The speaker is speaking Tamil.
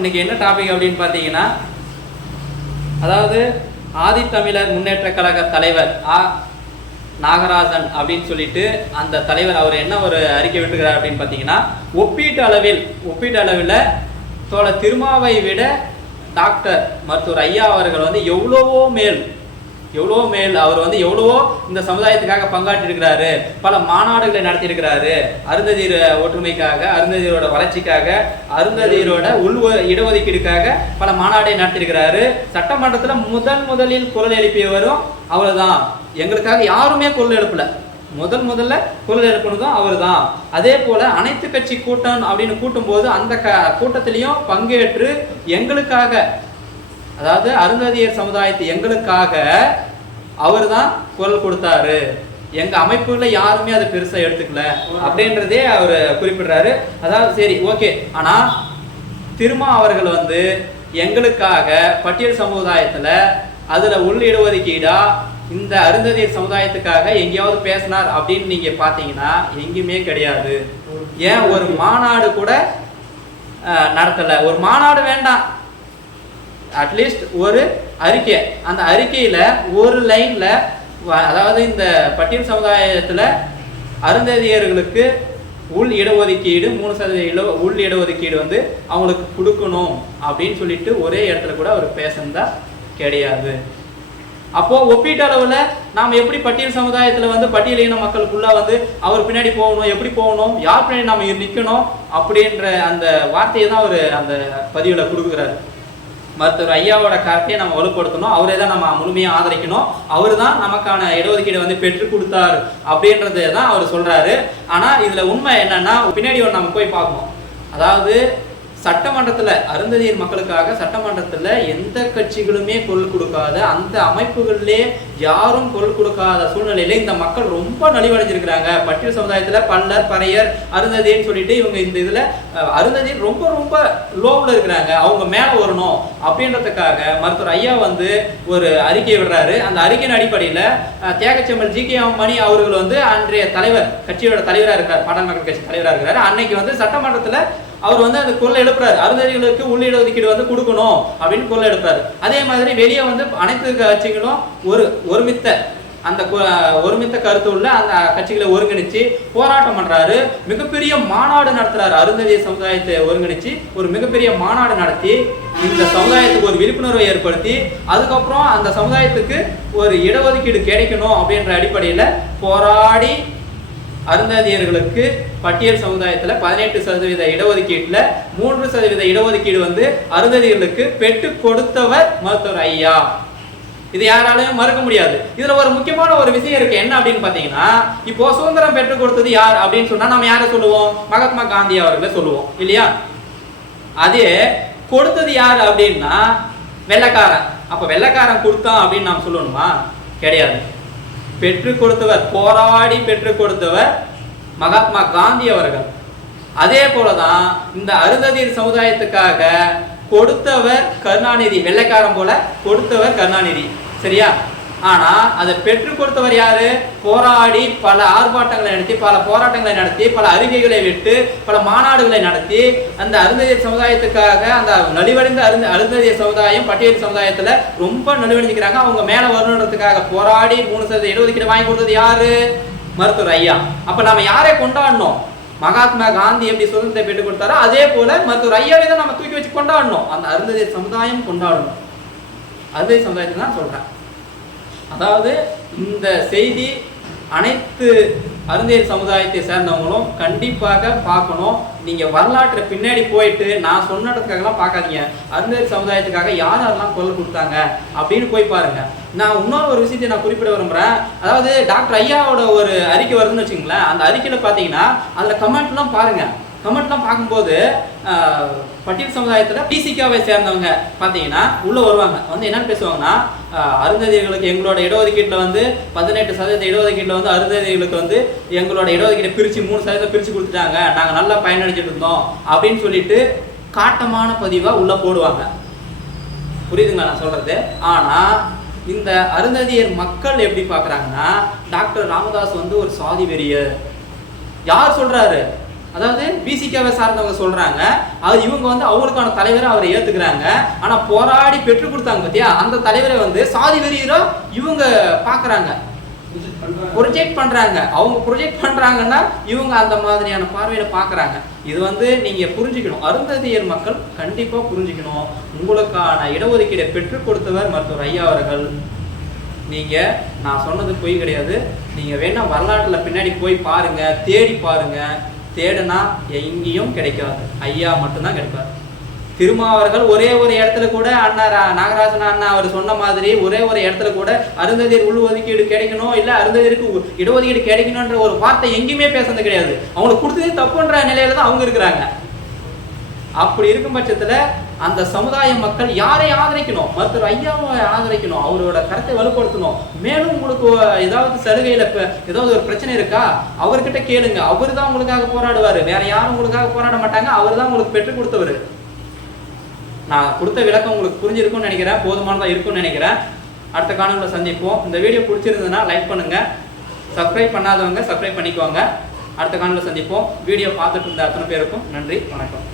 இன்னைக்கு என்ன டாபிக் அப்படின்னு பார்த்தீங்கன்னா அதாவது ஆதித்தமிழர் முன்னேற்ற கழக தலைவர் ஆ நாகராஜன் அப்படின்னு சொல்லிட்டு அந்த தலைவர் அவர் என்ன ஒரு அறிக்கை விட்டுக்கிறார் அப்படின்னு பார்த்தீங்கன்னா ஒப்பீட்டு அளவில் ஒப்பீட்டு அளவில் தோழ திருமாவை விட டாக்டர் மருத்துவர் ஐயா அவர்கள் வந்து எவ்வளவோ மேல் எவ்வளோ மேல் அவர் வந்து எவ்வளவோ இந்த சமுதாயத்துக்காக பங்காற்றிருக்கிறாரு பல மாநாடுகளை நடத்தியிருக்கிறாரு. அருந்ததியர் ஒற்றுமைக்காக அருந்ததியரோட வளர்ச்சிக்காக அருந்ததியரோட உள் இடஒதுக்கீடுக்காக பல மாநாடை நடத்தியிருக்கிறாரு. சட்டமன்றத்தில் முதன் முதலில் குரல் எழுப்பியவரும் அவர்தான். எங்களுக்காக யாருமே குரல் எழுப்பல. முதல் முதல்ல குரல் எழுப்பினதும் அவர் தான் அதே போல அனைத்து கட்சி கூட்டம் அப்படின்னு கூட்டும்போது அந்த க கூட்டத்திலையும் பங்கேற்று எங்களுக்காக அதாவது அருந்ததியர் சமுதாயத்தை எங்களுக்காக அவர் தான் குரல் கொடுத்தாரு. எங்க அமைப்புல யாருமே அதை பெருசா எடுத்துக்கல அப்படின்றதே அவர் குறிப்பிடுறாரு. அதாவது சரி ஓகே. ஆனா திருமா அவர்கள் வந்து எங்களுக்காக பட்டியல் சமுதாயத்துல அதுல உள் இடஒதுக்கீடா இந்த அருந்ததியர் சமுதாயத்துக்காக எங்கேயாவது பேசினார் அப்படின்னு நீங்க பாத்தீங்கன்னா எங்கேயுமே கிடையாது. ஏன்? ஒரு மாநாடு கூட நடத்தல. ஒரு மாநாடு வேண்டாம். அட்லீஸ்ட் ஒரு அறிக்கை. அந்த அறிக்கையில் ஒரு லைனில் அதாவது இந்த பட்டியல் சமுதாயத்தில் அருந்ததியர்களுக்கு உள் இடஒதுக்கீடு மூணு சதவீத உள் இடஒதுக்கீடு வந்து அவங்களுக்கு கொடுக்கணும் அப்படின்னு சொல்லிட்டு ஒரே இடத்துல கூட அவர் பேசுனதா கிடையாது. அப்போ அளவில் நாம் எப்படி பட்டியல் சமுதாயத்தில் வந்து பட்டியலின மக்களுக்குள்ளே வந்து அவர் பின்னாடி போகணும் எப்படி போகணும் யார் பின்னாடி நம்ம நிற்கணும் அப்படின்ற அந்த வார்த்தையை தான் அவர் அந்த பதிவில் கொடுக்குறாரு. மருத்துவர் ஐயாவோட கருத்தையை நம்ம வலுப்படுத்தணும். அவரே தான் நம்ம முழுமையாக ஆதரிக்கணும். அவர் தான் நமக்கான இடஒதுக்கீடு வந்து பெற்று கொடுத்தார் அப்படின்றது தான் அவர் சொல்றாரு. ஆனா இதுல உண்மை என்னன்னா பின்னாடி ஒரு நம்ம போய் பார்க்கணும். அதாவது சட்டமன்றத்தில் அருந்ததியர் மக்களுக்காக சட்டமன்றத்தில் எந்த கட்சிகளுமே குரல் கொடுக்காத அந்த அமைப்புகளிலே யாரும் குரல் கொடுக்காத சூழ்நிலையில இந்த மக்கள் ரொம்ப நலிவடைஞ்சிருக்கிறாங்க. பட்டியல் சமுதாயத்தில் பல்லர் பறையர் அருந்ததின்னு சொல்லிட்டு இவங்க இந்த இதில் அஹ், அருந்ததியர் ரொம்ப ரொம்ப லோவில் இருக்கிறாங்க. அவங்க மேலே வரணும் அப்படின்றதுக்காக மருத்துவர் ஐயா வந்து ஒரு அறிக்கை விடுறாரு. அந்த அறிக்கையின் அடிப்படையில அஹ், தியாகச்செம்மல் ஜி கே மணி அவர்கள் வந்து அன்றைய தலைவர் கட்சியோட தலைவராக இருக்கிறார். பாடல் மக்கள் கட்சி தலைவராக இருக்கிறார். அன்னைக்கு வந்து சட்டமன்றத்தில் அவர் வந்து அந்த குரல் எழுப்புறாரு. அருந்ததிகளுக்கு உள் இடஒதுக்கீடு வந்து கொடுக்கணும் அப்படின்னு குரல் எழுப்புறாரு. அதே மாதிரி வெளியே வந்து அனைத்து கட்சிகளும் ஒரு ஒருமித்த அந்த கு- ஒருமித்த கருத்து உள்ள அந்த கட்சிகளை ஒருங்கிணைச்சு போராட்டம் பண்றாரு. மிகப்பெரிய மாநாடு நடத்துறாரு. அருந்ததிய சமுதாயத்தை ஒருங்கிணைச்சு ஒரு மிகப்பெரிய மாநாடு நடத்தி இந்த சமுதாயத்துக்கு ஒரு விழிப்புணர்வை ஏற்படுத்தி அதுக்கப்புறம் அந்த சமுதாயத்துக்கு ஒரு இடஒதுக்கீடு கிடைக்கணும் அப்படின்ற அடிப்படையில போராடி அருந்ததியர்களுக்கு பட்டியல் சமுதாயத்துல பதினெட்டு சதவீத இடஒதுக்கீட்டில் மூன்று சதவீத இடஒதுக்கீடு வந்து அருந்ததியர்களுக்கு பெற்று கொடுத்தவர் மருத்துவர் ஐயா. இது யாராலையும் மறுக்க முடியாது. இதுல ஒரு முக்கியமான ஒரு விஷயம் இருக்கு. என்ன அப்படின்னு பாத்தீங்கன்னா இப்போ சுதந்திரம் பெற்றுக் கொடுத்தது யார் அப்படின்னு சொன்னா நம்ம யாரை சொல்லுவோம்? மகாத்மா காந்தி அவர்களை சொல்லுவோம். இல்லையா? அதே கொடுத்தது யார் அப்படின்னா வெள்ளைக்காரன். அப்ப வெள்ளைக்காரன் கொடுத்தான் அப்படின்னு நாம் சொல்லணுமா? கிடையாது. பெற்றுக் கொடுத்தவர் போராடி பெற்றுக் கொடுத்தவர் மகாத்மா காந்தி அவர்கள். அதே போலதான் இந்த அருந்ததியர் சமுதாயத்துக்காக கொடுத்தவர் கருணாநிதி வெள்ளைக்காரன் போல கொடுத்தவர் கருணாநிதி. சரியா? ஆனா அதை பெற்றுக் கொடுத்தவர் யாரு? போராடி பல ஆர்ப்பாட்டங்களை நடத்தி பல போராட்டங்களை நடத்தி பல அறிக்கைகளை விட்டு பல மாநாடுகளை நடத்தி அந்த அருந்ததியர் சமுதாயத்துக்காக அந்த நலிவடைந்த அருந்த அருந்ததிய சமுதாயம் பட்டியல் சமுதாயத்துல ரொம்ப நலிவடைஞ்சிக்கிறாங்க. அவங்க மேல வரணுன்றதுக்காக போராடி மூணு சதவீத இடஒதுக்கீடு வாங்கி கொடுத்தது யாரு? மருத்துவர் ஐயா. அப்ப நாம யாரை கொண்டாடணும்? மகாத்மா காந்தி எப்படி சுதந்திரத்தை பெற்றுக் கொடுத்தாரோ அதே போல மருத்துவர் ஐயாவை தான் நம்ம தூக்கி வச்சு கொண்டாடணும். அந்த அருந்ததியர் சமுதாயம் கொண்டாடணும். அருந்ததிய சமுதாயத்தை தான் சொல்றேன். அதாவது இந்த செய்தி அனைத்து அருந்தியல் சமுதாயத்தை சேர்ந்தவங்களும் கண்டிப்பாக பார்க்கணும். நீங்க வரலாற்றை பின்னாடி போயிட்டு நான் சொன்னதுக்காகலாம் பார்க்காதீங்க. அருந்தியல் சமுதாயத்துக்காக யார் யாரெல்லாம் குரல் கொடுத்தாங்க அப்படின்னு போய் பாருங்க. நான் இன்னொரு ஒரு விஷயத்தை நான் குறிப்பிட விரும்புறேன். அதாவது டாக்டர் ஐயாவோட ஒரு அறிக்கை வருதுன்னு வச்சுங்களேன் அந்த அறிக்கையில பார்த்தீங்கன்னா அதுல கமெண்ட்லாம் பாருங்க. கமெண்ட்லாம் பார்க்கும்போது பட்டியல் சமுதாயத்தில் பிசிகாவை சேர்ந்தவங்க பார்த்தீங்கன்னா உள்ளே வருவாங்க. வந்து என்னென்னு பேசுவாங்கன்னா அருந்ததியர்களுக்கு எங்களோட இடஒதுக்கீட்டில் வந்து பதினெட்டு சதவீத இடஒதுக்கீட்டில் வந்து அருந்ததியர்களுக்கு வந்து எங்களோட இடஒதுக்கீட்டை பிரித்து மூணு சதவீதம் பிரித்து கொடுத்துட்டாங்க. நாங்கள் நல்லா பயனடைஞ்சிட்டு இருந்தோம் அப்படின்னு சொல்லிட்டு காட்டமான பதிவாக உள்ளே போடுவாங்க. புரியுதுங்களா நான் சொல்கிறது ஆனால் இந்த அருந்ததியர் மக்கள் எப்படி பார்க்குறாங்கன்னா டாக்டர் ராமதாஸ் வந்து ஒரு சாதி வெறியர். யார் சொல்கிறாரு அதாவது பிசிகேவை சார்ந்தவங்க சொல்றாங்க. அது இவங்க வந்து அவங்களுக்கான தலைவரை அவரை ஏத்துக்கிறாங்க. ஆனா போராடி பெற்று கொடுத்தாங்க பத்தியா? அந்த தலைவரை வந்து சாதி வெறியரோ இவங்க பாக்குறாங்க. ப்ரொஜெக்ட் பண்றாங்க. அவங்க ப்ரொஜெக்ட் பண்றாங்கன்னா இவங்க அந்த மாதிரியான பார்வையில பாக்குறாங்க. இது வந்து நீங்க புரிஞ்சுக்கணும். அருந்ததியர் மக்கள் கண்டிப்பா புரிஞ்சுக்கணும். உங்களுக்கான இடஒதுக்கீடை பெற்றுக் கொடுத்தவர் மருத்துவர் ஐயா அவர்கள். நீங்க நான் சொன்னது பொய் கிடையாது. நீங்க வேணா வரலாற்றுல பின்னாடி போய் பாருங்க தேடி பாருங்க. தேடுனா எங்கேயும் கிடைக்காது. ஐயா மட்டும்தான் கிடைப்பார். திருமாவர்கள் ஒரே ஒரு இடத்துல கூட அண்ணா ரா- நாகராஜன் அண்ணா அவர் சொன்ன மாதிரி ஒரே ஒரு இடத்துல கூட அருந்ததியர் உள் ஒதுக்கீடு கிடைக்கணும் இல்லை அருந்ததியருக்கு இடஒதுக்கீடு கிடைக்கணும்ன்ற ஒரு வார்த்தை எங்கேயுமே பேசுறது கிடையாது. அவங்களுக்கு கொடுத்ததே தப்புன்ற நிலையில தான் அவங்க இருக்கிறாங்க. அப்படி இருக்கும் பட்சத்தில் அந்த சமுதாய மக்கள் யாரை ஆதரிக்கணும்? மருத்துவர் ஐயாவை ஆதரிக்கணும் அவரோட கருத்தை வலுப்படுத்தணும். மேலும் உங்களுக்கு ஏதாவது சலுகையில் இப்போ ஏதாவது ஒரு பிரச்சனை இருக்கா? அவர்கிட்ட கேளுங்க. அவர் தான் உங்களுக்காக போராடுவார். வேற யாரும் உங்களுக்காக போராட மாட்டாங்க. அவர் தான் உங்களுக்கு பெற்றுக் கொடுத்தவர். நான் கொடுத்த விளக்கம் உங்களுக்கு புரிஞ்சிருக்கும்னு நினைக்கிறேன். போதுமானதாக இருக்கும்னு நினைக்கிறேன். அடுத்த காணொலியில் சந்திப்போம். இந்த வீடியோ பிடிச்சிருந்ததுன்னா லைக் பண்ணுங்க. சப்ஸ்கிரைப் பண்ணாதவங்க சப்ஸ்கிரைப் பண்ணிக்கோங்க. அடுத்த காணொலியில் சந்திப்போம். வீடியோ பார்த்துட்டு இருந்த அத்தனை பேருக்கும் நன்றி. வணக்கம்.